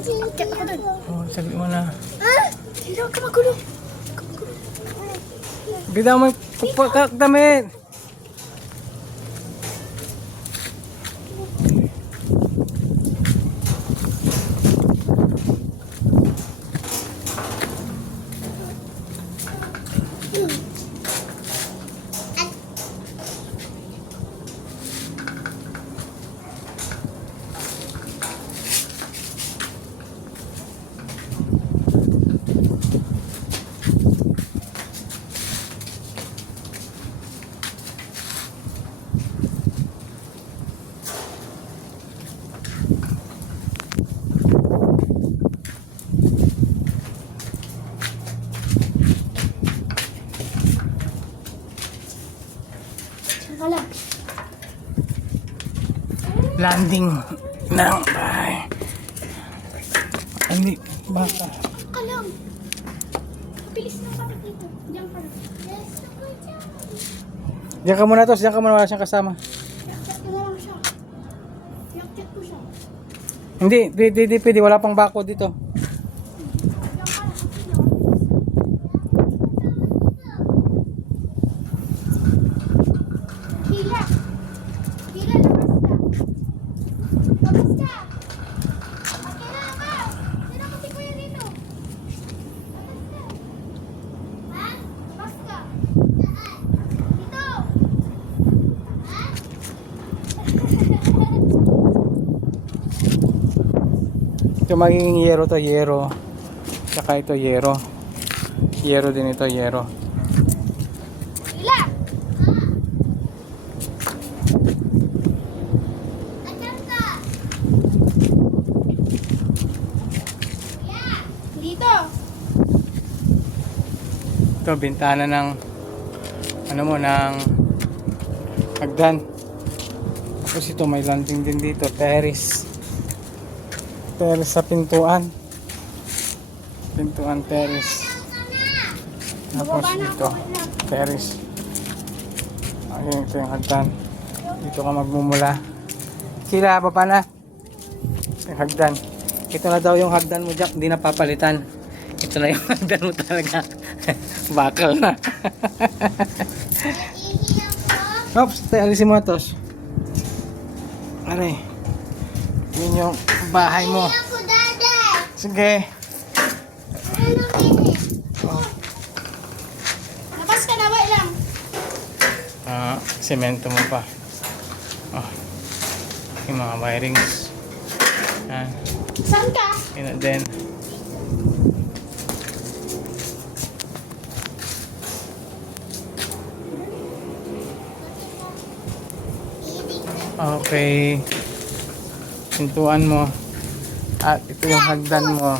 Akyat ako dun. Oh, saglit mo na. Hindi ka magulo. Bida mo yung damit. Wala. Landing ng bahay. Hindi, baka. Ka lang. Bilis na kami dito. Diyan ka lang. Yes, ako dyan. Diyan ka muna, Tos. Diyan ka muna, wala siyang kasama. Yakit ko na lang siya. Yakit ko siya. Hindi pwede. Wala pang bako dito. Diyan ka lang. Hila. Hila, labas ka. Labas ka. Okay na ako. Sino kasi ko yun dito? Labas ka. Ha? Labas ka. Dito. Ha? Ito magiging yero to, yero. Saka ito, yero. Yero din ito, yero. Hila. Ayan ka. Dito. Ito, bintana ng ano mo, ng hagdan. Tapos ito, may landing din dito, terrace. Terrace sa pintuan. Pintuan, terrace. Tapos ito, terrace. Ayun, ito yung hagdan. Dito ka magmumula. Sila, baba na. Yung hagdan. Ito na daw yung hagdan mo, Jack. Hindi na papalitan. Ito na yung hagdan mo talaga. Bakal na. Oops, alisin mo tos. Aray. Yun yung bahay mo. Sige. Oh. Labas ka na, wait lang. Semento mo pa. Oh. Yung mga wirings. Saan ka? Yun din. Okay. Pintuan mo. At ito yung hagdan mo.